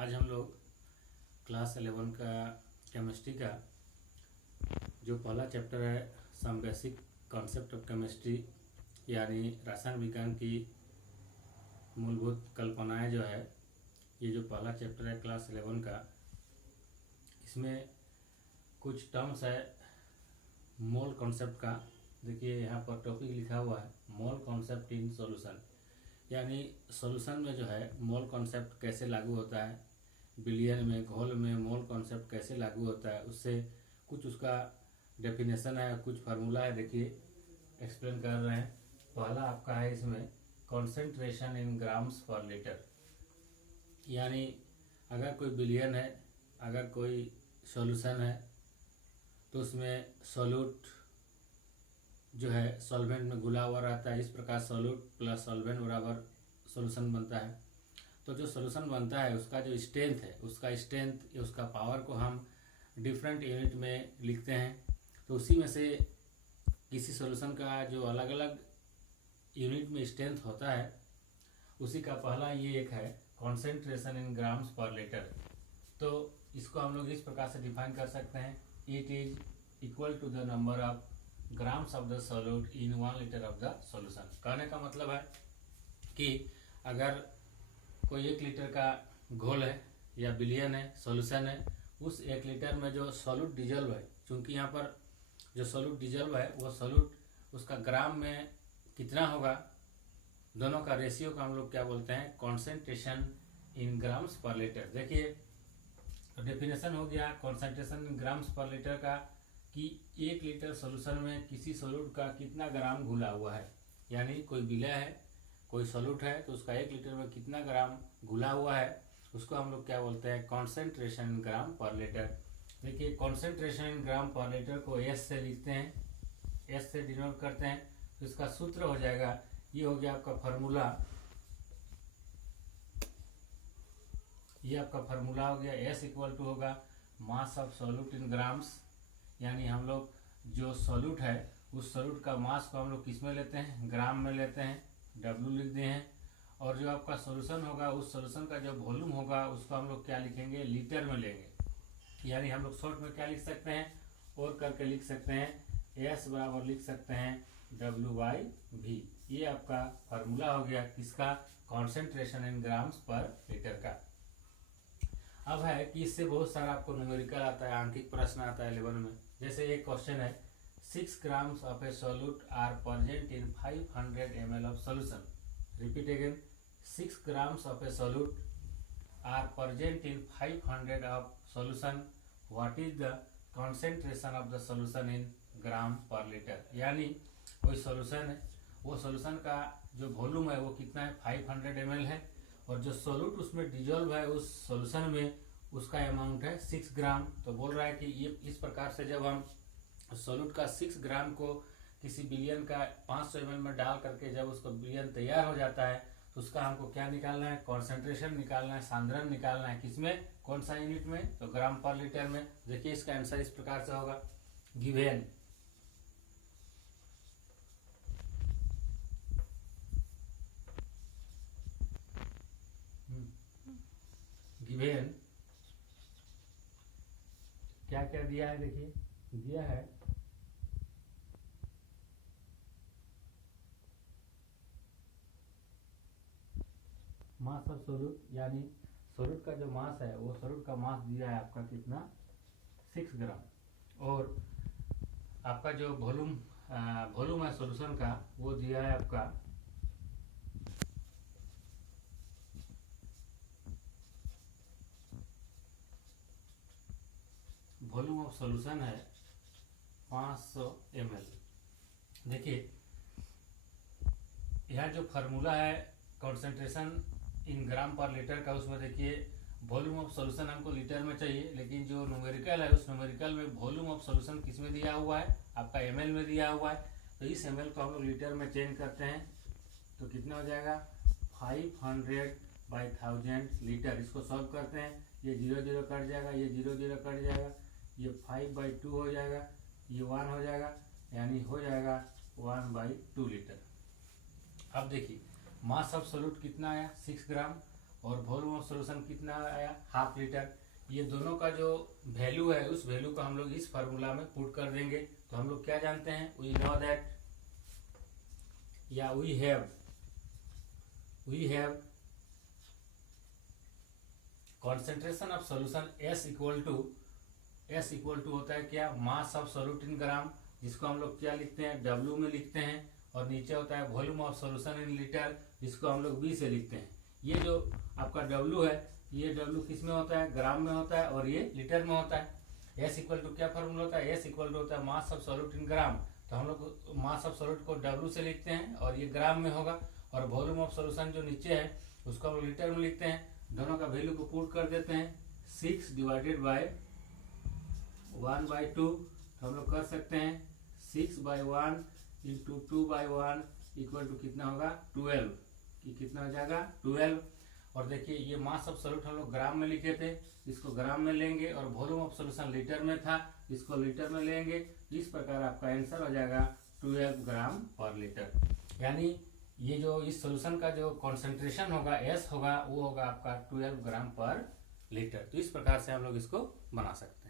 आज हम लोग क्लास 11 का केमिस्ट्री का जो पहला चैप्टर है some basic concept of chemistry यानी रसायन विज्ञान की मूलभूत कल्पनाएं जो है, ये जो पहला चैप्टर है क्लास 11 का, इसमें कुछ टर्म्स है मोल कॉन्सेप्ट का। देखिए यहाँ पर टॉपिक लिखा हुआ है मोल कॉन्सेप्ट इन सॉल्यूशन, यानी सॉल्यूशन में जो है मोल कॉन्सेप्ट कैसे लागू होता है, विलयन में घोल में मोल कॉन्सेप्ट कैसे लागू होता है, उससे कुछ उसका डेफिनेशन है, कुछ फार्मूला है। देखिए एक्सप्लेन कर रहे हैं। पहला आपका है इसमें कॉन्सेंट्रेशन इन ग्राम्स पर लीटर, यानी अगर कोई विलयन है, अगर कोई सॉल्यूशन है तो उसमें सॉल्यूट जो है सॉल्वेंट में घुला हुआ रहता है। इस प्रकार सॉल्यूट प्लस सॉल्वेंट बराबर सॉल्यूशन बनता है। तो जो सॉल्यूशन बनता है उसका जो स्ट्रेंथ है, उसका स्ट्रेंथ या उसका पावर को हम डिफरेंट यूनिट में लिखते हैं। तो उसी में से किसी सॉल्यूशन का जो अलग अलग यूनिट में स्ट्रेंथ होता है, उसी का पहला ये एक है कॉन्सेंट्रेशन इन ग्राम्स पर लीटर। तो इसको हम लोग इस प्रकार से डिफाइन कर सकते हैं, it is equal to the number of grams of the solute in 1 litre of the solution. कहने का मतलब है कि अगर कोई 1 लीटर का घोल है या विलयन है, सॉल्यूशन है, उस 1 लीटर में जो सॉल्यूट डिजल्व है, चूंकि यहाँ पर जो सॉल्यूट डिजल्व है वो सॉल्यूट उसका ग्राम में कितना होगा, दोनों का रेशियो का हम लोग क्या बोलते हैं, कॉन्सेंट्रेशन इन ग्राम्स पर लीटर। देखिए डेफिनेशन हो गया कॉन्सेंट्रेशन इन ग्राम्स पर लीटर का कि 1 लीटर सॉल्यूशन में किसी सॉल्यूट का कितना ग्राम घुला हुआ है, यानी कोई विलय है, कोई सॉल्यूट है तो उसका 1 लीटर में कितना ग्राम घुला हुआ है, उसको हम लोग क्या बोलते हैं, कॉन्सेंट्रेशन इन ग्राम पर लीटर। देखिए कॉन्सेंट्रेशन इन ग्राम पर लीटर को एस से लिखते हैं, एस से डिनोट करते हैं। तो इसका सूत्र हो जाएगा, ये हो गया आपका फार्मूला, ये आपका फार्मूला हो गया। एस इक्वल टू होगा mass of solute in grams, यानी हम लोग जो सॉल्यूट है उस सॉल्यूट का मास को हम लोग किस में लेते हैं, ग्राम में लेते हैं, डब्ल्यू लिख दिए हैं। और जो आपका सॉल्यूशन होगा उस सॉल्यूशन का जो वॉल्यूम होगा उसको हम लोग क्या लिखेंगे, लीटर में लेंगे। यानी हम लोग शॉर्ट में क्या लिख सकते हैं, और करके लिख सकते हैं एस बराबर लिख सकते हैं W/V। ये आपका फार्मूला हो गया किसका, कॉन्सेंट्रेशन इन ग्राम्स पर लीटर का। अब है कि इससे बहुत सारा आपको न्यूमेरिकल आता है, आंकिक प्रश्न आता है 11 में। जैसे एक क्वेश्चन है 6 grams of a solute are present in 500 ml of solution. Repeat again, 6 grams of a solute are present in 500 of solution. What is the concentration of the solution in gram per liter? यानी कोई solution है, वो solution का जो volume है वो कितना है, 500 ml है, और जो सोल्यूट उसमें डिजोल्व है उस सॉल्यूशन में उसका अमाउंट है 6 ग्राम। तो बोल रहा है कि ये इस प्रकार से जब हम सोल्यूट का 6 ग्राम को किसी विलयन का 500 ml में डाल करके जब उसको विलयन तैयार हो जाता है तो उसका हमको क्या निकालना है, कॉन्सेंट्रेशन निकालना है, सांद्रण निकालना है। किसमें, कौन सा यूनिट में, तो ग्राम पर लीटर में। देखिए इसका आंसर इस प्रकार से होगा, गिवेन गिवेन क्या क्या दिया है, देखिए दिया है मास ऑफ सोल्यूट, यानी सोल्यूट का जो मास है वो सोल्यूट का मास दिया है आपका कितना, 6 ग्राम। और आपका जो वॉल्यूम है सॉल्यूशन का वो दिया है आपका वॉल्यूम ऑफ सॉल्यूशन है 500 ml। देखिए यह जो फार्मूला है कॉन्सेंट्रेशन इन ग्राम पर लीटर का, उसमें देखिए वॉल्यूम ऑफ सॉल्यूशन हमको लीटर में चाहिए, लेकिन जो न्यूमेरिकल है उस न्यूमेरिकल में वॉल्यूम ऑफ सॉल्यूशन किस में दिया हुआ है, आपका ml में दिया हुआ है। तो इस ml को हम लोग लीटर में चेंज करते हैं तो कितना हो जाएगा, 500/1000 लीटर। इसको सॉल्व करते हैं, ये 0 0 कट जाएगा, ये 0 0 कट जाएगा, ये 5/2 हो जाएगा, ये 1 हो जाएगा, यानी हो जाएगा 1/2 लीटर। अब देखिए मास ऑफ सोल्यूट कितना आया, 6 ग्राम, और वॉल्यूम ऑफ सॉल्यूशन कितना आया, हाफ लीटर। ये दोनों का जो वैल्यू है उस वैल्यू को हम लोग इस फार्मूला में पुट कर देंगे। तो हम लोग क्या जानते हैं, वी नो दैट या we have concentration of solution S equal to होता है क्या, मास ऑफ सॉल्यूट इन ग्राम, जिसको हम लोग क्या लिखते हैं, W में लिखते हैं, और नीचे होता है volume of solution in litre, जिसको हम लोग V से लिखते हैं। ये जो आपका W है, ये W किस में होता है, ग्राम में होता है, और ये लीटर में होता है। S इक्वल टू क्या फॉर्मूला होता है, S इक्वल टू होता है मास ऑफ सॉल्यूट इन ग्राम। तो हम लोग मास ऑफ सॉल्यूट को W से लिखते हैं और ये ग्राम में होगा, और वॉल्यूम ऑफ सॉल्यूशन जो नीचे है उसको हम लोग लीटर में लिखते हैं। दोनों का वैल्यू को पुट कर देते हैं, 6 डिवाइडेड बाय 1/2। तो हम लोग कर सकते हैं 6/1 इंटू 2/1 इक्वल टू कितना होगा, 12, कि कितना हो जाएगा 12। और देखिए ये मास ऑफ सॉल्यूट हम लोग ग्राम में लिखे थे, इसको ग्राम में लेंगे, और वॉल्यूम ऑफ सॉल्यूशन लीटर में था, इसको लीटर में लेंगे। इस प्रकार आपका आंसर हो जाएगा 12 ग्राम पर लीटर। यानी ये जो इस सॉल्यूशन का जो कॉन्सेंट्रेशन होगा S होगा, वो होगा आपका 12 ग्राम पर लीटर। तो इस प्रकार से हम लोग इसको बना सकते हैं।